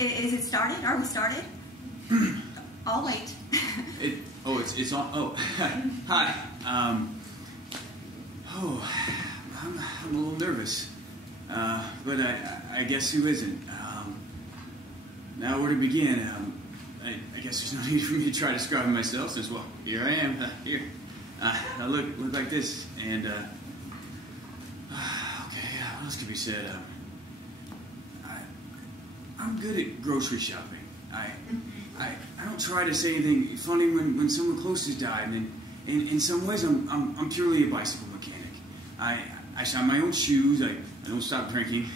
Is it started? Are we started? I'll wait. It's on. Oh, hi. I'm a little nervous. But I guess who isn't? Now where to begin? I guess there's no need for me to try describing myself since, well, here I am. Here. I look like this, and, okay, what else could be said? I'm good at grocery shopping. I don't try to say anything funny when someone close has died, and in some ways I'm purely a bicycle mechanic. I shine my own shoes. I don't stop drinking,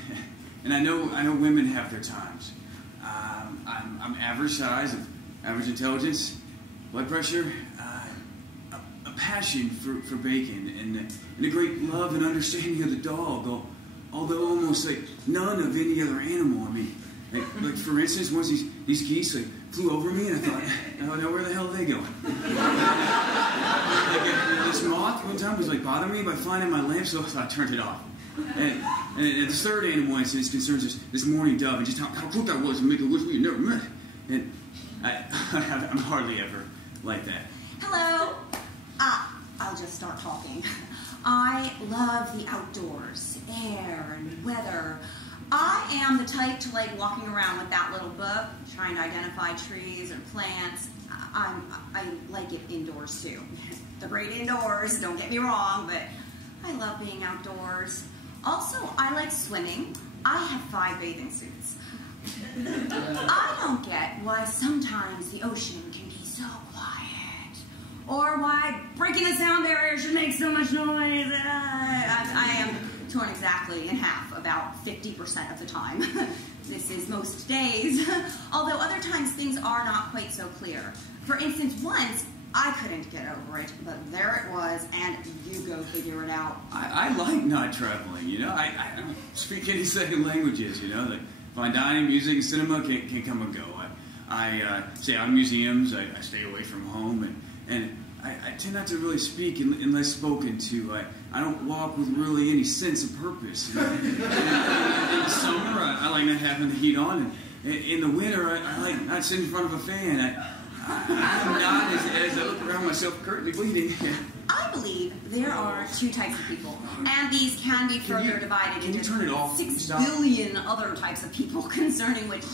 and I know women have their times. I'm average size, of average intelligence, blood pressure, a passion for bacon, and a great love and understanding of the dog, although almost like none of any other animal. I mean, like for instance, once these geese like flew over me, and I thought, oh no, where the hell are they going? Like this moth one time was like bothering me by flying in my lamp, so I turned it off. And the third animal incident concerns this mourning dove and just how close I was to make a wish we had never met. And I'm hardly ever like that. Hello. I'll just start talking. I love the outdoors, air and weather. I am the type to like walking around with that little book, trying to identify trees or plants. I like it indoors too. The great indoors, don't get me wrong, but I love being outdoors. Also, I like swimming. I have 5 bathing suits. I don't get why sometimes the ocean can be so quiet, or why breaking the sound barrier should make so much noise. I am torn exactly in half about 50% of the time. This is most days, although other times things are not quite so clear. For instance, once I couldn't get over it, but there it was, and you go figure it out. I like not traveling, you know. I don't speak any second languages, you know. Like fine dining, music, and cinema can come and go. I stay out of museums. I stay away from home, and I tend not to really speak unless spoken to. I don't walk with really any sense of purpose. You know? In the summer, I like not having the heat on, and in the winter, I like not sitting in front of a fan. I'm not, as I look around myself, currently bleeding. I believe there are 2 types of people, and these can be further divided into 6 billion other types of people, concerning which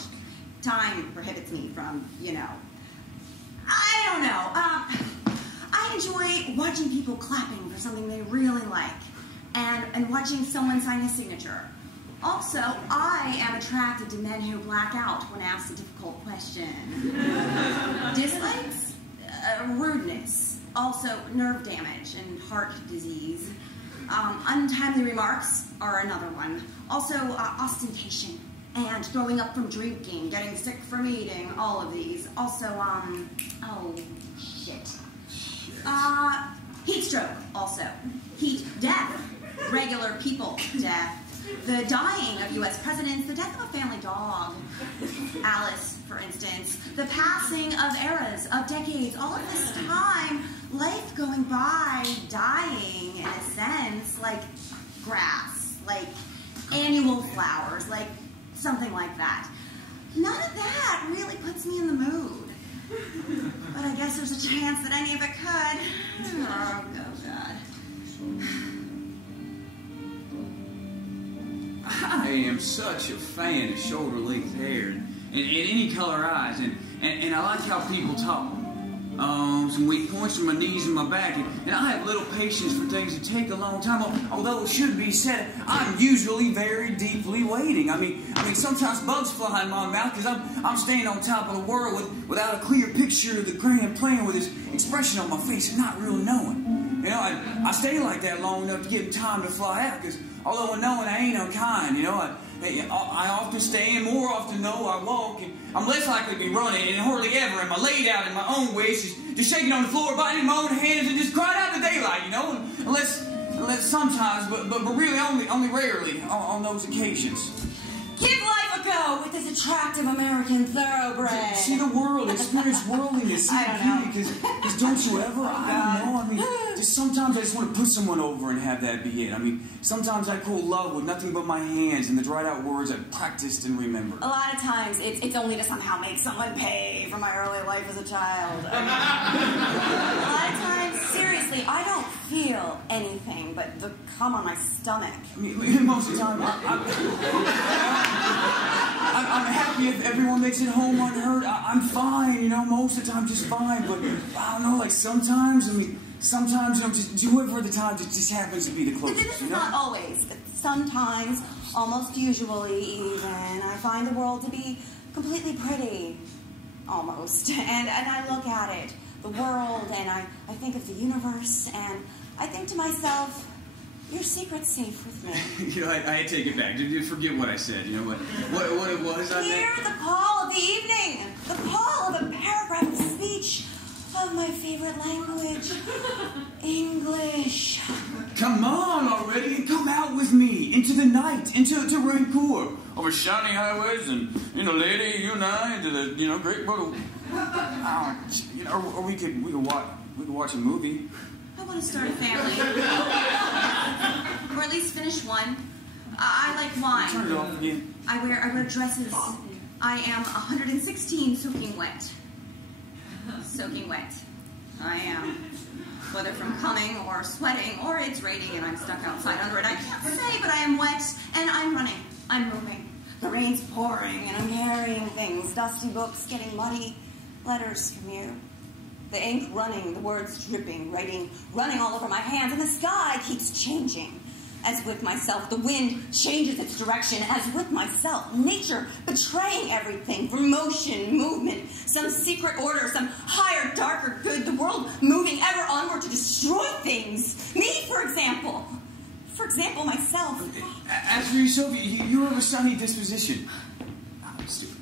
time prohibits me from, you know. I don't know. I enjoy watching people clapping for something they really like, and watching someone sign his signature. Also, I am attracted to men who black out when asked a difficult question. Dislikes? Rudeness. Also, nerve damage and heart disease. Untimely remarks are another one. Also, ostentation and throwing up from drinking, getting sick from eating, all of these. Also, oh, shit. Heat stroke, also. Heat death. Regular people death. The dying of U.S. presidents, the death of a family dog, Alice, for instance, the passing of eras, of decades, all of this time, life going by, dying, in a sense, like grass, like annual flowers, like something like that. None of that really puts me in the mood. But I guess there's a chance that any of it could. Oh, God. I am such a fan of shoulder-length hair and any color eyes, and I like how people talk. Some weak points from my knees and my back, and I have little patience for things that take a long time. Although it should be said, I'm usually very deeply waiting. I mean, sometimes bugs fly in my mouth because I'm staying on top of the world without a clear picture of the grand plan, with this expression on my face and not really knowing. You know, I stay like that long enough to give time to fly out, because although knowing I ain't unkind, you know, I often stay, and more often know I walk, and I'm less likely to be running, and hardly ever am I laid out in my own wish, just shaking on the floor, biting my own hands, and just crying out in the daylight, you know, unless sometimes, but really only rarely on those occasions. Give life a go with this attractive American thoroughbred. see the world, experience worldliness, see the beauty, because don't you ever? I don't know, I mean, just sometimes I just want to put someone over and have that be it. I mean, sometimes I call love with nothing but my hands and the dried out words I practiced and remembered. A lot of times, it's only to somehow make someone pay for my early life as a child. A lot of times, seriously, I don't feel anything but the cum on my stomach. I mean, most of the time, I'm happy if everyone makes it home unhurt. I'm fine, you know, most of the time just fine. But I don't know, like sometimes, you know, just whoever the time just happens to be the closest. This is not always. Sometimes, almost usually even, I find the world to be completely pretty. Almost. And I look at it, the world, and I think of the universe, and I think to myself, your secret's safe with me. You know, I take it back. Forget what I said. You know what it was. Hear the call of the evening. The call of a paragraph of speech of my favorite language, English. Come on already, come out with me into the night, into Rancour, over shiny highways, and lady, you and I, into the great world. Or we could watch a movie. I want to start a family. Or at least finish one. I like wine. Turn it off again. I wear dresses. I am 116 soaking wet. Soaking wet. I am. Whether from coming or sweating or it's raining and I'm stuck outside under it. I can't say, but I am wet and I'm running. I'm moving. The rain's pouring and I'm carrying things. Dusty books getting muddy. Letters from you. The ink running, the words dripping, writing, running all over my hands, and the sky keeps changing. As with myself, the wind changes its direction, as with myself, nature betraying everything, from motion, movement, some secret order, some higher, darker good, the world moving ever onward to destroy things. Me, for example. For example, myself. As for yourself, you have a sunny disposition. Stupid.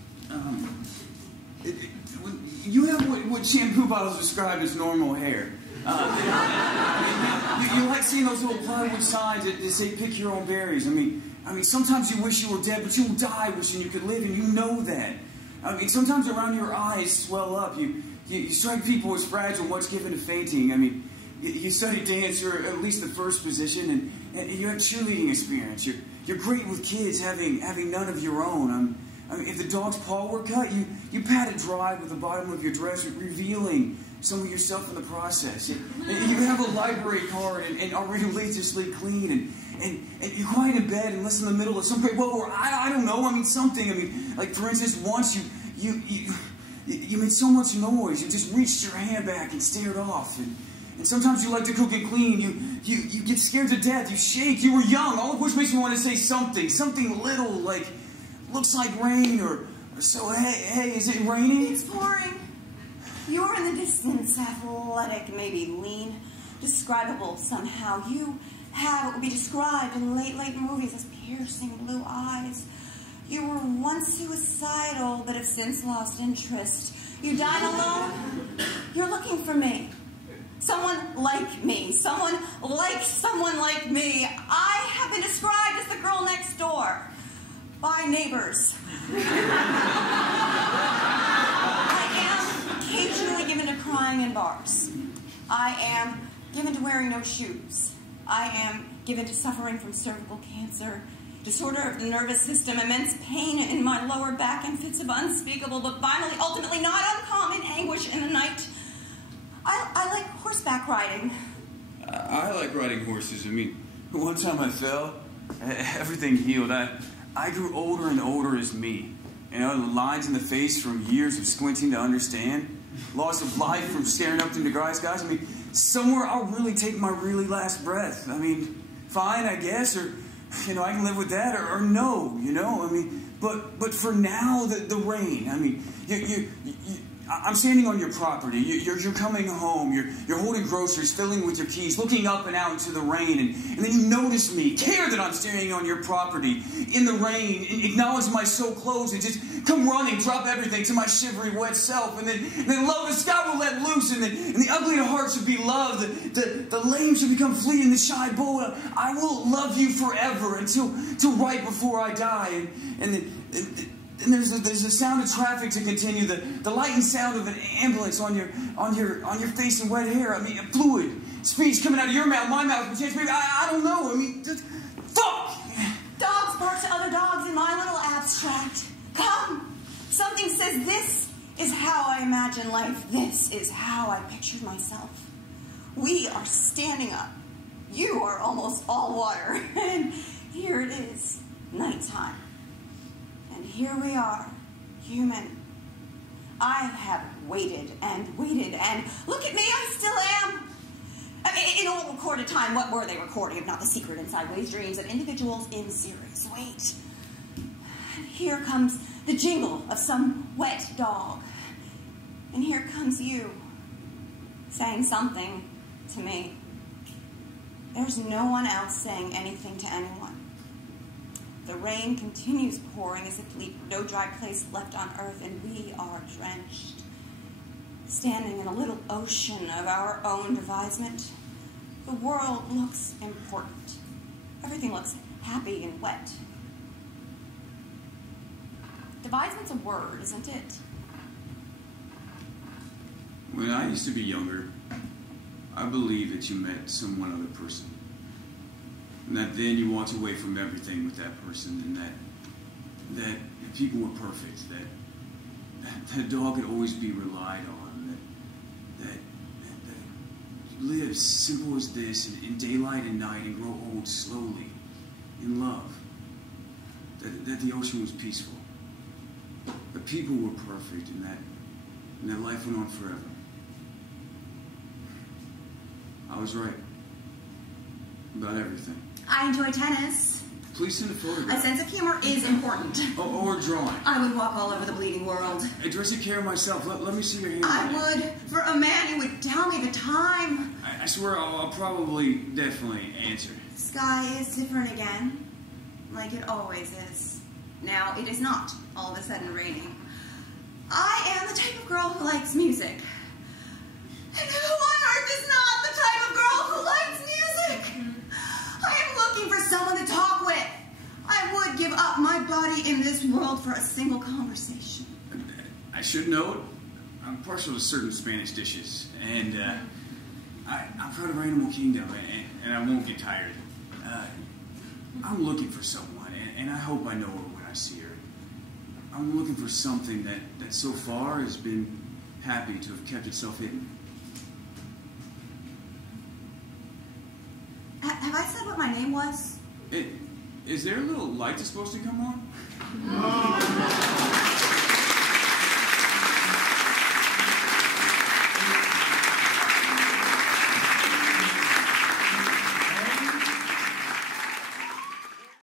You have what shampoo bottles describe as normal hair. You like seeing those little plywood signs that say pick your own berries. I mean, sometimes you wish you were dead, but you'll die wishing you could live, and you know that. I mean, sometimes around your eyes swell up. You strike people as fragile, much given to fainting. I mean, you study dance, or at least the first position, and you have cheerleading experience. You're great with kids, having none of your own. I mean, if the dog's paw were cut, you pat it dry with the bottom of your dress, revealing some of yourself in the process. And you have a library card and are religiously clean, and you're quiet in bed and listen in the middle of some great, or I don't know, something. Like for instance, once you made so much noise, you just reached your hand back and stared off. And sometimes you like to cook and clean. You get scared to death. You shake. You were young, all of which makes me want to say something little, like looks like rain, or so. Hey, is it raining? It's pouring. You're in the distance, athletic, maybe lean, describable somehow. You have what would be described in late movies as piercing blue eyes. You were once suicidal, but have since lost interest. You dine alone. You're looking for me. Someone like me. Someone like me. I have been described as the girl next door by neighbors. Occasionally given to crying in bars. I am given to wearing no shoes. I am given to suffering from cervical cancer, disorder of the nervous system, immense pain in my lower back, and fits of unspeakable, but finally, ultimately not uncommon anguish in the night. I like horseback riding. I like riding horses. One time I fell, everything healed. I grew older and older as me. The lines in the face from years of squinting to understand. Loss of life from staring up into dry skies. Somewhere I'll really take my really last breath. Fine, I guess, or, I can live with that, or no, but for now, the rain. I'm standing on your property. You're coming home. You're holding groceries, filling with your keys, looking up and out into the rain, and then you notice me, care that I'm standing on your property in the rain, acknowledge my so close, and just come running, drop everything to my shivery, wet self, and then love, the sky will let loose, and the ugly heart should be loved, the lame should become fleeting, the shy bull. I will love you forever until right before I die, and And there's a sound of traffic to continue, the light and sound of an ambulance on your face and wet hair. I mean, fluid, speech coming out of your mouth, my mouth, perchance, maybe, I don't know. I mean, just, fuck! Dogs bark to other dogs in my little abstract. Come! Something says this is how I imagine life. This is how I pictured myself. We are standing up. You are almost all water. And here it is, nighttime. And here we are, human. I have waited and waited, and look at me, I still am. I mean, in all recorded time, what were they recording if not the secret and sideways dreams of individuals in series? Wait. And here comes the jingle of some wet dog. And here comes you, saying something to me. There's no one else saying anything to anyone. The rain continues pouring as if no dry place left on earth, and we are drenched, standing in a little ocean of our own devisement. The world looks important. Everything looks happy and wet. Devisement's a word, isn't it? When I used to be younger, I believed that you met some one other person. And that then you walked away from everything with that person, and that people were perfect, that dog could always be relied on, that you live simple as this in daylight and night and grow old slowly in love, that the ocean was peaceful, that people were perfect, and that life went on forever. I was right about everything. I enjoy tennis. Please send a photograph. A sense of humor is important. Or drawing. I would walk all over the bleeding world. I dress take care of myself. Let me see your hand. I would. For a man who would tell me the time. I swear I'll probably definitely answer. The sky is different again. Like it always is. Now it is not all of a sudden raining. I am the type of girl who likes music. And who on earth is not the type of girl who likes music? I am looking for someone to talk with. I would give up my body in this world for a single conversation. I should note, I'm partial to certain Spanish dishes, and I'm proud of our animal kingdom, and I won't get tired. I'm looking for someone, and I hope I know her when I see her. I'm looking for something that so far has been happy to have kept itself hidden. Have I said what my name was? Is there a little light that's supposed to come on?